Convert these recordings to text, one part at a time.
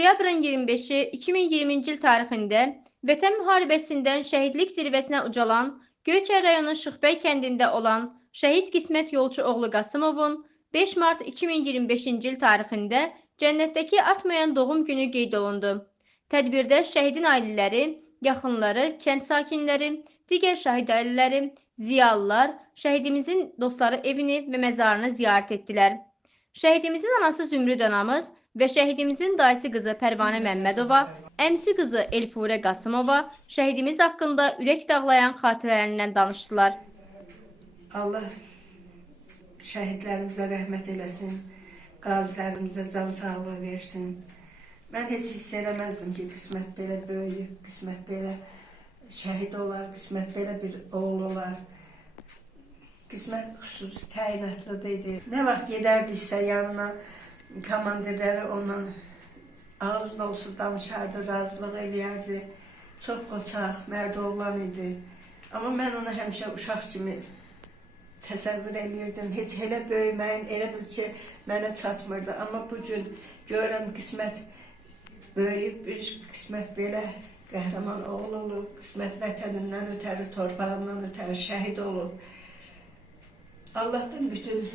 Oktyabrın 25-i 2020-ci il tarixində Vətən müharibəsindən şəhidlik zirvəsinə ucalan Göyçay rayonu Şıxbəy kəndində olan şəhid Qismət Yolçuoğlu Qasımovun 5 mart 2025-ci il tarixində cənnətdəki artmayan doğum günü qeyd olundu. Tədbirdə şəhidin ailələri, yaxınları, kənd sakinləri, digər şəhid ailələri, ziyalılar şəhidimizin dostları evini və məzarını ziyarət etdilər. Şəhidimizin anası Zümrüd anamız və şəhidimizin dayısı qızı Pərvanə Məmmədova, əmsi qızı Elfurə Qasımova şəhidimiz haqqında ürək dağlayan xatirələrindən danışdılar. Allah şəhidlərimizə rəhmət eləsin, qazilərimizə can sağlığı versin. Mən heç hiss eləməzdim ki, qismət belə böyüyüb, qismət belə şəhid olar, qismət belə bir oğul olar. Qismət xüsusi təyinatlı idi. Nə vaxt gedərdiksə yanına, komandirləri ondan ağız dolusu danışardı, razılıq eləyərdi. Çox qoçaq, mərd oğlan idi. Amma mən onu həmişə uşaq kimi təsəvvür eləyirdim. Heç elə böyüməyin, elə bil ki, mənə çatmırdı. Amma bu gün görürəm qismət böyüyüb, bir qismət belə qəhrəman oğul olub, qismət vətənindən ötəri, torpağından ötəri şəhid olub. Allah'tan bütün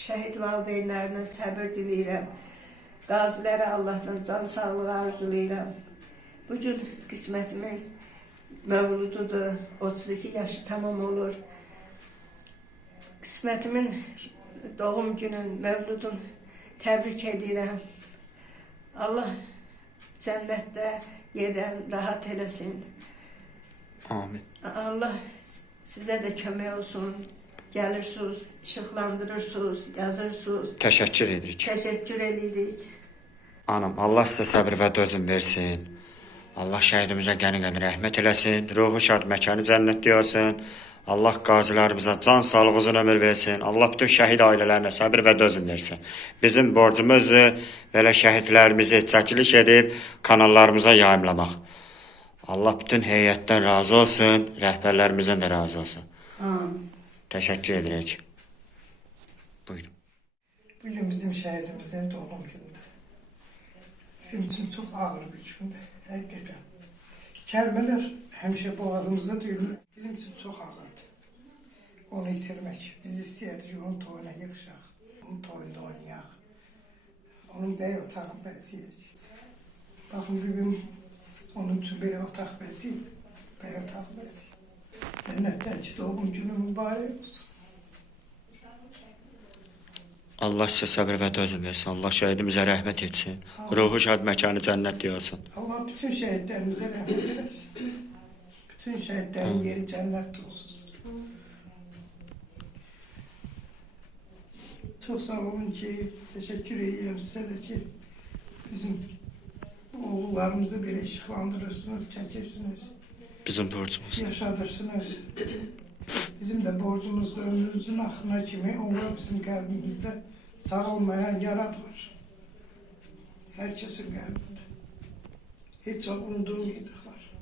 şəhid valideynlərinə səbir diləyirəm. Qazilərə Allah'tan can sağlığı arzulayıram. Bugün qismətimin mövlududur, 32 yaşı tamam olur. Qismətimin doğum günün, mövludun təbrik edirəm. Allah cənnətdə yerlərini rahat eləsin. Amin. Allah sizə də kömək olsun. Gəlirsiniz, işıqlandırırsınız, yazırsınız. Təşəkkür edirik. Təşəkkür edirik. Anam, Allah sizə səbir və dözüm versin. Allah şəhidimizə qəni-qəni rəhmət eləsin. Ruhu şad, məkanı cənnətli olsun. Allah qazilərimizə can sağlığı, uzun ömür versin. Allah bütün şəhid ailələrinə səbir və dözüm versin. Bizim borcumuzdur belə şəhidlərimizi çəkiliş edib kanallarımıza yayımlamaq. Allah bütün heyətdən razı olsun, rəhbərlərimizdən də razı olsun. Amin. Təşəkkür edirik. Buyurun. Bugün bizim şəhidimizin doğum günüdür. Bizim için çok ağır bir gündür. Həqiqətən. Kəlmələr həmişə boğazımızda duyulur. Bizim için çok ağırdır. Onu itirmək. Biz istəyərdik onun toyuna yığışaq. Onun toyunda oynayaq. Onun bəy otağını bəzəyək. Baxın bugün onun üçün belə otaq bəzəyib. Bəy otağı bəzəyib. Cənnətdəki doğum günü mübarək olsun. Allah sizə səbir və dözüm versin. Allah şəhidimizə rəhmət etsin. Ruhu şad, məkanı cənnətli olsun. Allah bütün şəhidlərimizə rəhmət eləsin. Bütün şəhidlərin yeri cənnətli olsun. Çok sağ olun ki, teşekkür ediyorum size de ki bizim oğullarımızı böyle ışıklandırırsınız, çekirsiniz. Bizim borcumuz. Yaşadırsınız. Bizim de borcumuzda ömrümüzün aklına kimi onlar bizim kalbimizde sağılmayan yaradılar. Herkesin kalbinde. Hiç unutulmayacaklar.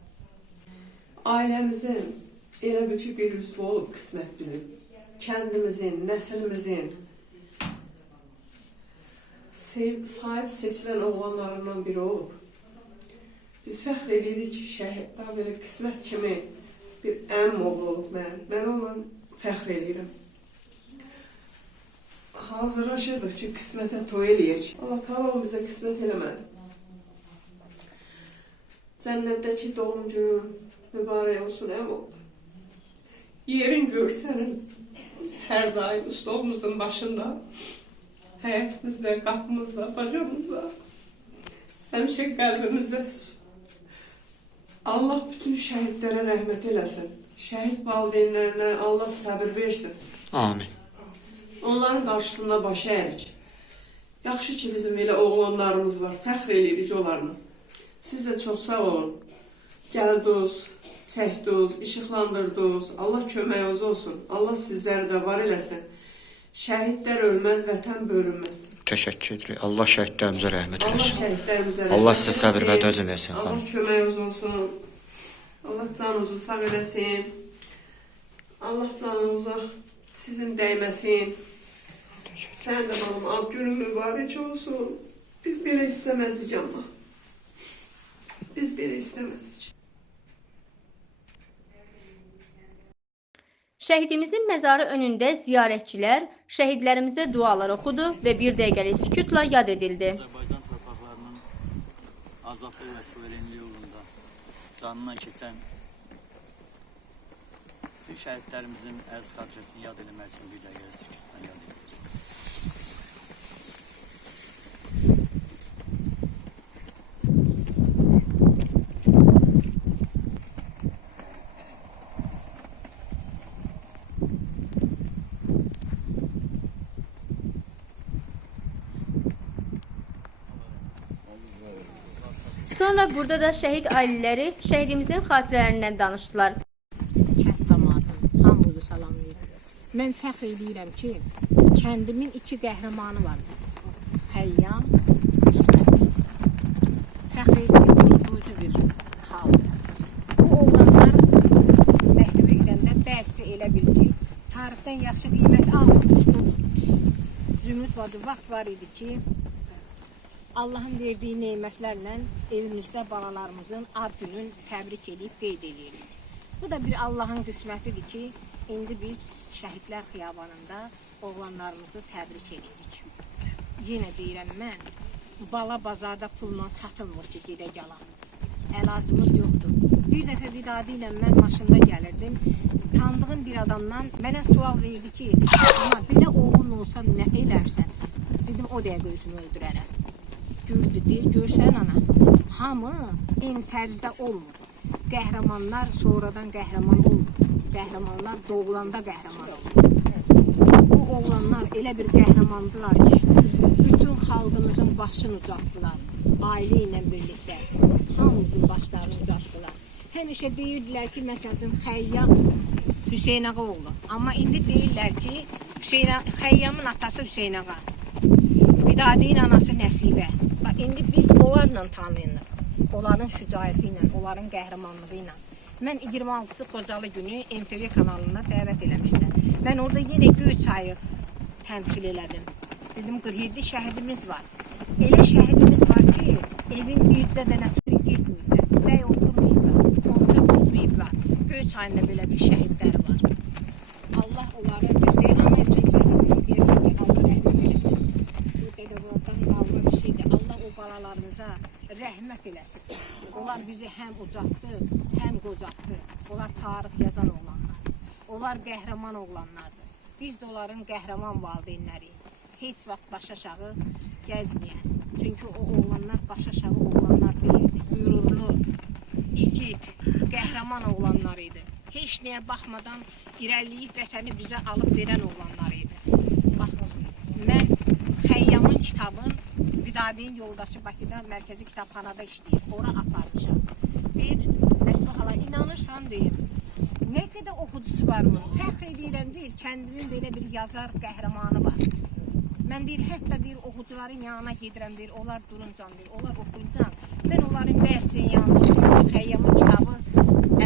Ailemizin elə bil ki, bir rüsva olub qismət bizim. Kəndimizin, nəslimizin sahib seçilən oğlanlarından biri olub. Biz fəxr edirik ki, şəhidlər belə qismət kimi bir əm oğlu olub mən. Mən onunla fəxr edirəm. Hazırlaşırdıq ki, qismətə toy eləyək. Allah tamam bizə qismət eləmədi. Cənnətdəki doğum günü mübarək olsun əmo. Yerin görsənin hər daim stolumuzun başında, həyətimizdə, qapımızda, bacamızda, həmişə qəlbimizdə Allah bütün şəhidlərə rəhmət eləsin. Şəhid valideynlərinə Allah səbir versin. Amin. Onların qarşısında baş əyirik. Yaxşı ki, bizim elə oğlanlarımız var. Fəxr edirik onlarla. Siz də çox sağ olun. Gəldiniz, çəkdiniz, işıqlandırdınız. Allah köməyiniz olsun. Allah sizləri də var eləsin. Şəhidlər ölməz, vətən bölünməz. Təşəkkür edirik. Allah şəhidlərimizə rəhmət Allah eləsin. şəhidlərimizə rəhmət Allah sizə eləsin. səbir və dözüm versin. Allah köməyiniz olsun. Allah canınızı sağ eləsin. Allah canınıza sizin dəyməsin. Sən də balım, günün mübarək olsun. Biz belə istəməzdik amma. Biz belə istəməzdik. Şəhidimizin məzarı önündə ziyarətçilər şəhidlərimizə dualar oxudu və bir dəqiqəlik sükutla yad edildi. Azərbaycan torpaqlarının azadlıq və suverenliyi uğrunda canından keçən bütün şəhidlərimizin əziz xatirəsini yad eləmək üçün bir dəqiqə sükutla yad edilir. Sonra burada da şəhid ailələri şəhidimizin xatirələrindən danışdılar. Kənd cəmaatı hamınızı salamlayıram. Mən fəxr edirəm ki, kəndimin 2 qəhrəmanı var. Həyyam, İsmət. Fəxr etdiyim duyucu bir haldır. Bu oğlanlar məktəbə gedəndə bəzisi elə bil ki, tarixdən yaxşı qiymət almır. Zümrüd bacı vaxt var idi ki, Allahın verdiyi nemətlərlə evimizdə balalarımızın ad günün təbrik edib qeyd edirik. Bu da bir Allahın qismətidir ki, indi biz şəhidlər xiyabanında oğlanlarımızı təbrik edirik. Yenə deyirəm mən, bala bazarda pulla satılmır ki, gedə qalan. Əlacımız yoxdur. Bir dəfə vidadi ilə mən maşında gəlirdim. Tanıdığım bir adamdan mənə sual verdi ki, ana, belə oğlun olsa nə elərsən? Dedim, o dəqiqə özümü öldürərəm. Güldü, deyir, görsən ana, hamı eyni tərzdə olmur. Qəhrəmanlar sonradan qəhrəman olmur. Qəhrəmanlar doğulanda qəhrəman olur. Bu oğlanlar elə bir qəhrəmandılar ki, bütün xalqımızın başını uzatdılar. Ailə ilə birlikdə hamımızın başlarını uzatdılar. Həmişə deyirdilər ki, məsələn, Xəyyam Hüseyn ağa oğlu. Amma indi deyirlər ki, Xəyyamın atası Hüseyn ağa. Vidadiyin anası Nəsibə. İndi biz onlarla tanıyırıq. Onların şücaəti ilə, onların qəhrəmanlığı ilə. Mən 26-sı Xocalı günü MTV kanalına dəvət eləmişdim. Mən orada yenə Göyçayı təmsil elədim. Dedim, 47 şəhidimiz var. Elə şəhidimiz var ki, evin bircə dənəsi getməyiblər. Bəy oturmayıblar, qolça tutmayıblar. Göyçayında belə bir şəhidləri var. Allah onları düz deyəmə üçün çəkilməyib. Deyəsən ki, Allah rəhmət eləsin. Bu qədəvatan qalma bir şeydir. Allah o balalarımıza rəhmət eləsin. Onlar bizi həm ucaqdı, həm qocaqdı. Onlar tarix yazan oğlanlar. Onlar qəhrəman oğlanlardır. Biz də onların qəhrəman valideynləri. Heç vaxt baş aşağı gəzməyən. Çünki o oğlanlar baş aşağı oğlanlar deyildi. Qürurlu, igid, qəhrəman oğlanlar idi. Heç nəyə baxmadan irəliyib vətəni bizə alıb verən oğlanlar idi. Baxın, mən Xəyyamın kitabın Vidadiyin yoldaşı Bakıda mərkəzi kitabxanada işləyir. Ora aparmışam. Deyir, Məsbə xala, inanırsan deyir. Nə qədər oxucusu var bunun? Fəxr edirəm deyir, kəndimin belə bir yazar qəhrəmanı var. Mən deyir, hətta deyir, oxucuların yanına gedirəm deyir, onlar duruncan deyir, onlar oxuyuncan. Mən onların bəsinin yanında oxuyuram. Xəyyamın kitabı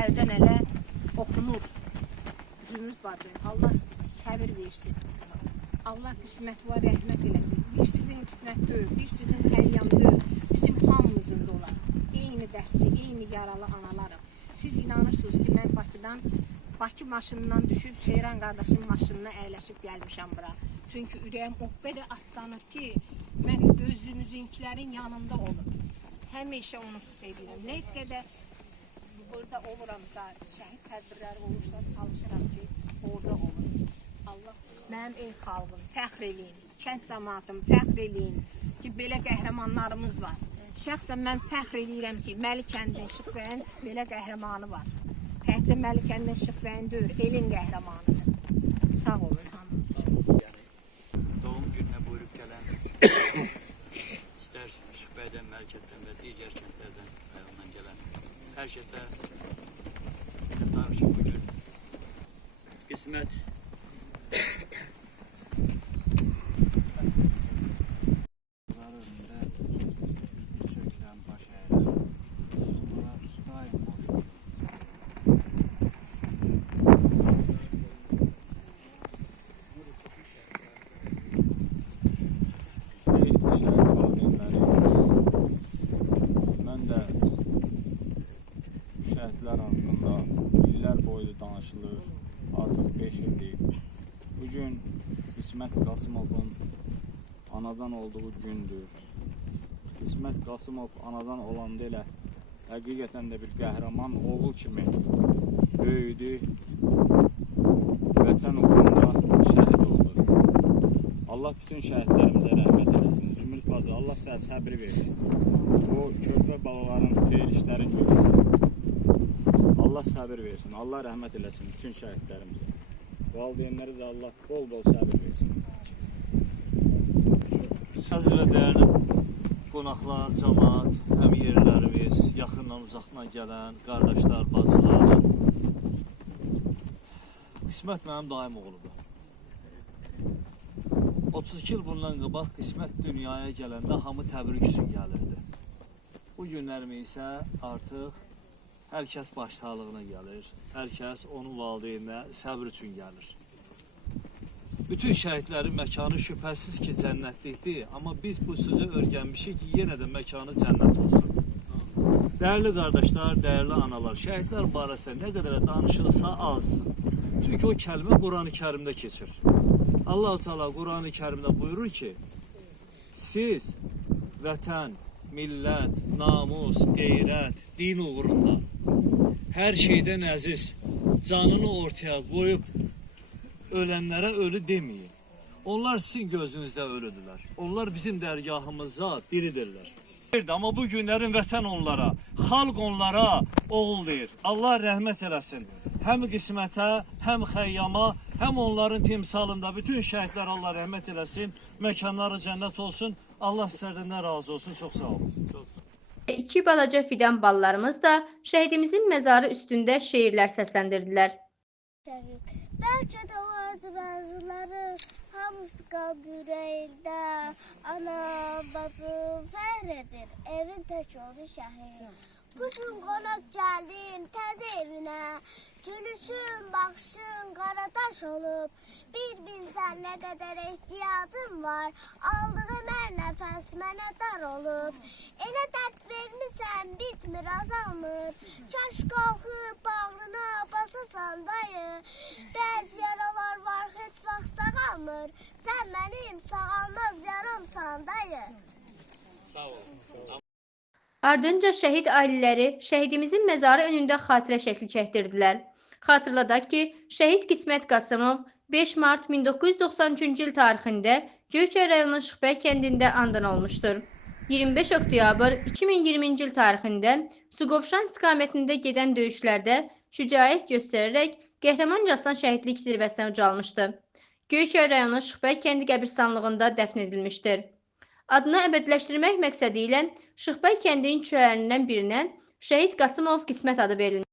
əldən ələ oxunur. Zümrüd bacım, Allah səbir versin. Allah qismət var, rəhmət eləsin. Bir sizin qismət deyil, bir sizin Xəyyam deyil, bizim hamımızın da olar. Eyni dərdli, eyni yaralı analarım. Siz inanırsınız ki, mən Bakıdan, Bakı maşınından düşüb, Seyran qardaşın maşınına əyləşib gəlmişəm bura. Çünki ürəyim o qədər atlanır ki, mən özümüzünkilərin yanında olum. Həmişə onu edirəm. Nə qədər burada oluramsa, şəhid tədbirləri olursa, çalışıram ki, orada olun. Allah, mənim ey xalqım, fəxr eləyin, kənd cəmaatım, fəxr eləyin ki, belə qəhrəmanlarımız var. Şəxsən mən fəxr edirəm ki, Məlikəndin Şıxbəyin belə qəhrəmanı var. Təhcə Məlikəndin Şıxbəyin deyil, elin qəhrəmanıdır. Sağ olun hamı. Doğum gününə buyurub gələn, istər Şübhədən, Mərkətdən və digər kəndlərdən rayondan gələn hər kəsə minnətdarım ki, bugün qismət Mən də edir. Bugün İsmət Qasımovun anadan olduğu gündür. İsmət Qasımov anadan olanda elə həqiqətən də bir qəhrəman oğul kimi böyüdü. Vətən uğrunda şəhid oldu. Allah bütün şəhidlərimizə rəhmət eləsin. Zümrüd bacı, Allah sizə səbir versin. O körpə balaların xeyir işlərin görəsin. Allah səbir versin. Allah rəhmət eləsin bütün şəhidlərimizə. Valideynləri də Allah bol-bol səbir versin. Əziz və dəyərli qonaqlar, cəmaat, həm yerlərimiz, yaxından uzaqdan gələn qardaşlar, bacılar. Qismət mənim daim oğludur. 32 il bundan qabaq Qismət dünyaya gələndə hamı təbrik üçün gəlirdi. Bu günlərimi isə artıq hər kəs başsağlığına gəlir, hər kəs onun valideyninə səbr üçün gəlir. Bütün şəhidlərin məkanı şübhəsiz ki, cənnətlikdir, amma biz bu sözü öyrənmişik ki, yenə də məkanı cənnət olsun. Dəyərli qardaşlar, dəyərli analar, şəhidlər barəsində nə qədər danışılsa azdır. Çünki o kəlmə Qurani Kərimdə keçir. Allah-u Teala Qurani Kərimdə buyurur ki, siz vətən, millət, namus, qeyrət, din uğrunda hər şeydən əziz canını ortaya qoyub ölənlərə ölü deməyin. Onlar sizin gözünüzdə ölüdürlər. Onlar bizim dərgahımızda diridirlər. Amma bu günlərin vətən onlara, xalq onlara oğul deyir. Allah rəhmət eləsin. Həm Qismətə, həm Xəyyama, həm onların timsalında bütün şəhidlər Allah rəhmət eləsin. Məkanları cənnət olsun. Allah sizlərdən razı olsun. Çox sağ olun. İki balaca fidan ballarımız da şəhidimizin məzarı üstündə şeirlər səsləndirdilər. Bəlkə də vardı bəziləri, hamısı qalb ürəyində. Ana, bacı fəxr edir, evin tək oldu şəhid. Bu gün qonaq gəldim təzə evinə. Gülüşün, baxışın qaradaş olub. Bir bilsən nə qədər ehtiyacım var. Aldığım hər nəfəs mənə dar olub. Elə dərd vermisən bitmir, azalmır. Kaş qalxıb bağrına basasan dayı. Bəzi yaralar var heç vaxt sağalmır. Sən mənim sağalmaz yaramsan dayı. Sağ olun. Ardınca şəhid ailələri şəhidimizin məzarı önündə xatirə şəkli çəkdirdilər. Xatırladaq ki, şəhid Qismət Qasımov 5 mart 1993-cü il tarixində Göyçay rayonunun Şıxbəy kəndində anadan olmuşdur. 25 oktyabr 2020-ci il tarixində Suqovuşan istiqamətində gedən döyüşlərdə şücaət göstərərək qəhrəmancasına şəhidlik zirvəsinə ucalmışdı. Göyçay rayonu Şıxbəy kəndi qəbirstanlığında dəfn edilmişdir. Adını əbədiləşdirmək məqsədi ilə Şıxbəy kəndinin küçələrindən birinə şəhid Qasımov Qismət adı verilmişdir.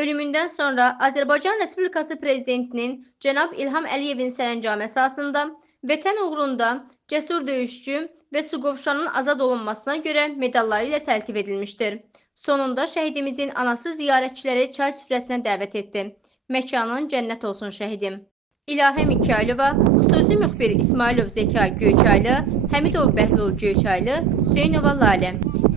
Ölümündən sonra Azərbaycan Respublikası Prezidentinin cənab İlham Əliyevin sərəncamı əsasında vətən uğrunda cəsur döyüşçü və Suqovuşanın azad olunmasına görə medalları ilə təltif edilmişdir. Sonunda şəhidimizin anası ziyarətçiləri çay süfrəsinə dəvət etdi. Məkanın cənnət olsun şəhidim. İlahə Mikailova, xüsusi müxbir İsmailov Zeka Göyçaylı, Həmidov Bəhlul Göyçaylı, Hüseynova Lalə.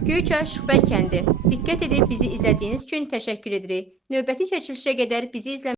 Göyçay Şıxbəy kəndi. Diqqət edib bizi izlədiyiniz üçün təşəkkür edirik. Növbəti çəkilişə qədər bizi izləməyi